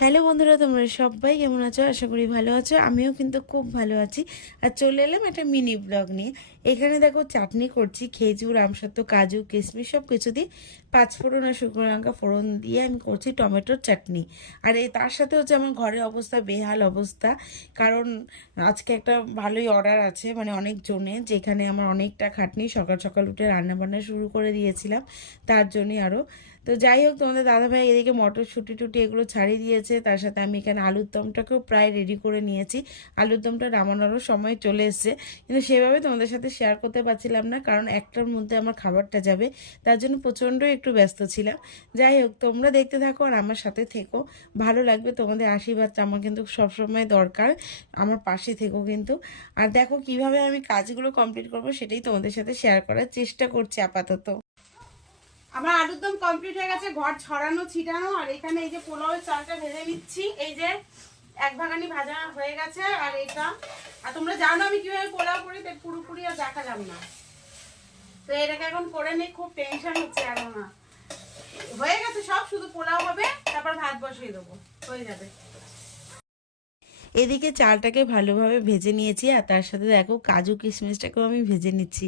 Hello বন্ধুরা, তোমরা সবাই কেমন আছো? আশা করি ভালো আছো। আমিও কিন্তু খুব ভালো আছি। আর চলে এলাম একটা মিনি ব্লগ নিয়ে। এখানে দেখো চাটনি করছি, খেজুর আমসত্ব কাজু, কিশমিশ সব কিছু দিয়ে। পাঁচ ফোড়ন আর শুকনো লঙ্কা ফোড়ন দিয়ে আমি করছি টমেটোর চাটনি। আর এই তার সাথে হচ্ছে আমার ঘরের অবস্থা বেহাল অবস্থা। কারণ আজকে একটা ভালোই অর্ডার আছে মানে অনেক জনের যেখানে আমার অনেকটা খাটনি সকাল সকাল উঠে রান্না বান্না শুরু করে দিয়েছিলাম। তার জন্যই আরও তো যাই হোক, তোমাদের দাদাভাই এদিকে মটরশুঁটি টুটি এগুলো ছাড়িয়ে দিয়েছে। তার সাথে আমি এখানে আলুর দমটাকেও প্রায় রেডি করে নিয়েছি। আলুর দমটা নামানোরও সময় চলে এসছে। কিন্তু সেভাবে তোমাদের সাথে শেয়ার করতে পারছিলাম না, কারণ একটার মধ্যে আমার খাবারটা যাবে। তার জন্য প্রচণ্ড একটু ব্যস্ত ছিলাম। যাই হোক, তোমরা দেখতে থাকো আর আমার সাথে থেকো। ভালো লাগবে তোমাদের আশীর্বাদটা আমার কিন্তু সবসময় দরকার। আমার পাশে থেকো কিন্তু। আর দেখো কীভাবে আমি কাজগুলো কমপ্লিট করব, সেটাই তোমাদের সাথে শেয়ার করার চেষ্টা করছি আপাতত। আমার আলুর দম কমপ্লিট হয়ে গেছে, ঘর ছড়ানো, ছিটানো, আর এখানে এই যে পোলাওয়ের চালটা ভেজে নিচ্ছি। এই যে এক ভাগানি ভাজা হয়ে গেছে, আর এটা। আর তোমরা জানো আমি কীভাবে পোলাও করি, তাই পুরোপুরি আর দেখা দেখালাম না। তো এটাকে এখন করে নিই, খুব টেনশন হচ্ছে এখন। না হয়ে গেছে সব, শুধু পোলাও হবে, তারপর ভাত বসিয়ে দেবো। হয়ে যাবে। এদিকে চালটাকে ভালোভাবে ভেজে নিয়েছি আর তার সাথে দেখো কাজু কিশমিশটাকেও আমি ভেজে নিচ্ছি।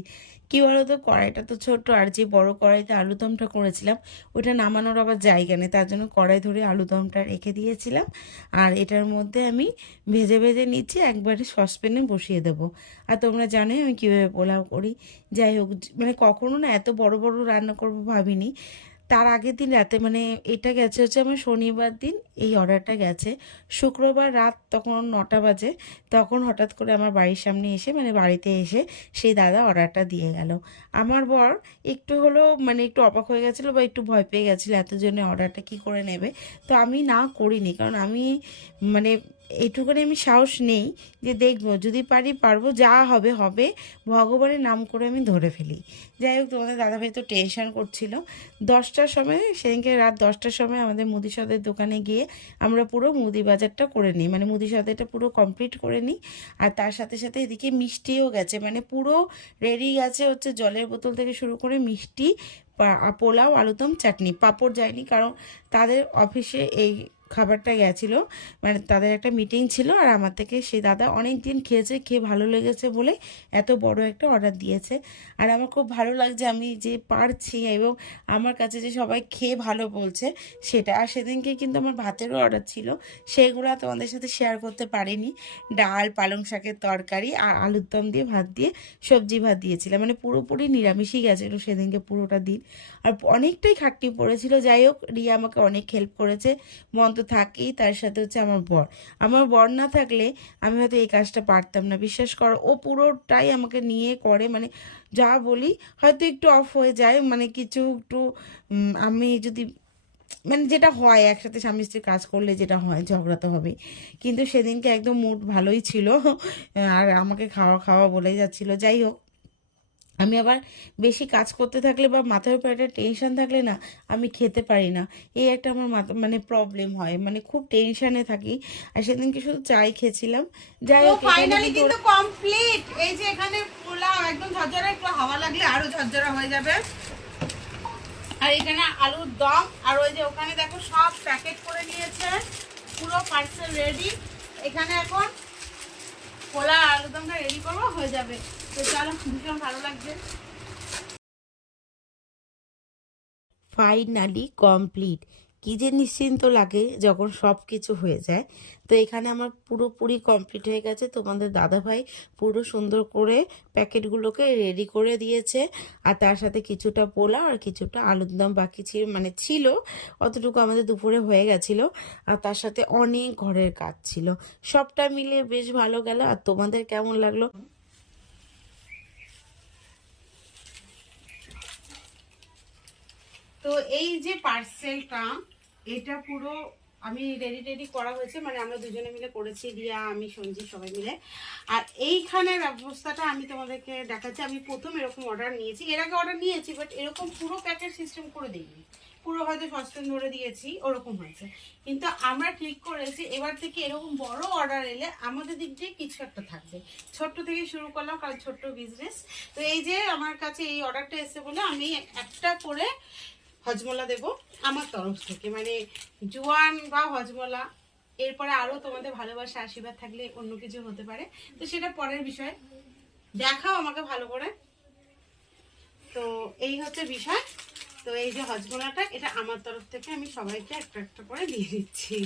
কি বলতো? কড়াইটা তো ছোট্ট আর যে বড় কড়াইতে আলুদমটা করেছিলাম, ওটা নামানোর আবার জায়গা নেই। তার জন্য কড়াই ধরে আলুদমটা রেখে দিয়েছিলাম আর এটার মধ্যে আমি ভেজে ভেজে নিচ্ছি, একবারে সসপ্যানে বসিয়ে দেবো। আর তোমরা জানোই আমি কীভাবে পোলাও করি। যাই হোক মানে কখনো না এত বড় বড় রান্না করব ভাবিনি। তার আগের দিন রাতে মানে এটা গেছে হচ্ছে আমার শনিবার দিন, এই অর্ডারটা গেছে। শুক্রবার রাত তখন নটা বাজে, তখন হঠাৎ করে আমার বাড়ির সামনে এসে মানে বাড়িতে এসে সেই দাদা অর্ডারটা দিয়ে গেল। আমার বর একটু হলেও মানে একটু অবাক হয়ে গেছিল বা একটু ভয় পেয়ে গেছিল, এতজনে অর্ডারটা কি করে নেবে? তো আমি না করিনি, কারণ আমি মানে এইটুকুনি আমি সাহস নেই যে দেখব, যদি পারি পারব, যা হবে হবে। ভগবানের নাম করে আমি ধরে ফেলি। যাই হোক, তোমাদের দাদাভাই তো টেনশন করছিল। দশটার সময়, সেদিনকে রাত দশটার সময় আমাদের মুদি সদের দোকানে গিয়ে আমরা পুরো মুদি বাজারটা করে নিই। মানে মুদি সদেরটা পুরো কমপ্লিট করে নিই। আর তার সাথে সাথে এদিকে মিষ্টিও গেছে। মানে পুরো রেডি গেছে হচ্ছে জলের বোতল থেকে শুরু করে মিষ্টি পোলাও আলুদম চাটনি। পাঁপড় যায়নি কারণ তাদের অফিসে এই খাবারটা গেছিল। মানে তাদের একটা মিটিং ছিল আর আমার থেকে সেই দাদা অনেক দিন খেয়েছে, খেয়ে ভালো লেগেছে বলে এত বড় একটা অর্ডার দিয়েছে। আর আমার খুব ভালো লাগছে আমি যে পারছি এবং আমার কাছে যে সবাই খেয়ে ভালো বলছে সেটা। আর সেদিনকে কিন্তু আমার ভাতেরও অর্ডার ছিল, সেগুলো তোমাদের সাথে শেয়ার করতে পারিনি। ডাল, পালং শাকের তরকারি আর আলুর দম দিয়ে ভাত দিয়ে সবজি ভাত দিয়েছিলাম। মানে পুরোপুরি নিরামিষই গেছিল সেদিনকে পুরোটা দিন। আর অনেকটাই খাটনি পড়েছিল। যাই হোক, রিয়া আমাকে অনেক হেল্প করেছে। মন তো থাকেই তার সাথে হচ্ছে আমার বর। আমার বর না থাকলে আমি হয়তো এই কাজটা পারতাম না। বিশ্বাস করো, ও পুরোটাই আমাকে নিয়ে করে মানে যা বলি হয়তো একটু অফ হয়ে যায় মানে কিছু একটু আমি যদি মানে যেটা হয়, একসাথে স্বামী স্ত্রী কাজ করলে যেটা হয়, ঝগড়া তো হবে কিন্তু সেদিনকে একদম মুড ভালোই ছিল। আর আমাকে খাওয়া খাওয়া বলেই যাচ্ছিল। যাই হোক আমি আবার বেশি কাজ করতে থাকলে বা মাথার উপর একটা টেনশন থাকলে না আমি খেতে পারি না। এই একটা আমার মাথা মানে প্রবলেম হয়। মানে খুব টেনশানে থাকি। আর সেদিনকে শুধু চাই খেয়েছিলাম। যাই হোক ফাইনালি কিন্তু- কিন্তু কমপ্লিট এই যে এখানে পোলাও একদম ঝরঝরা একটু হাওয়া লাগলে আরও ঝরঝরা হয়ে যাবে। আর এখানে আলুর দম। আর ওই যে ওখানে দেখো সব প্যাকেট করে নিয়েছে। পুরো পার্সেল রেডি এখানে এখন পোলা আলুদমটা রেডি করব হয়ে যাবে। তো চলো ভীষণ ভালো লাগছে। ফাইনালি কমপ্লিট কী যে নিশ্চিন্ত লাগে যখন সব কিছু হয়ে যায়। তো এখানে আমার পুরোপুরি কমপ্লিট হয়ে গেছে। তোমাদের দাদাভাই পুরো সুন্দর করে প্যাকেটগুলোকে রেডি করে দিয়েছে। আর তার সাথে কিছুটা পোলা আর কিছুটা আলুর দম বাকি ছিল মানে ছিল, অতটুকু আমাদের দুপুরে হয়ে গেছিল। আর তার সাথে অনেক ঘরের কাজ ছিল। সবটা মিলিয়ে বেশ ভালো গেল। আর তোমাদের কেমন লাগল? তো এই যে পার্সেলটা এটা পুরো আমি রেডি রেডি করা হয়েছে। মানে আমরা দুজনে মিলে করেছি, রিয়া, আমি, সঞ্জীব সবাই মিলে। আর এইখানের ব্যবস্থাটা আমি তোমাদেরকে দেখাচ্ছি। আমি প্রথম এরকম অর্ডার নিয়েছি। এর আগে অর্ডার নিয়েছি বাট এরকম পুরো প্যাকেট সিস্টেম করে দিইনি। পুরো হয়তো সস্টেন ধরে দিয়েছি, ওরকম হয়েছে। কিন্তু আমরা ঠিক করেছি, এবার থেকে এরকম বড় অর্ডার এলে আমাদের দিক দিয়ে কিছু একটা থাকবে। ছোট্ট থেকে শুরু করলাম, কারণ ছোট্ট বিজনেস তো এই যে আমার কাছে এই অর্ডারটা এসে বলে আমি একটা করে হজমলা দেব আমার তরফ থেকে। মানে জোয়ান বা হজমলা, এরপরে আরও তোমাদের ভালোবাসা, আশীর্বাদ থাকলে অন্য কিছু হতে পারে। তো সেটা পরের বিষয়। দেখাও আমাকে ভালো করে। তো এই হচ্ছে বিষয়। তো এই যে হজমলাটা, এটা আমার তরফ থেকে আমি সবাইকে একটা একটা করে দিয়ে দিচ্ছি।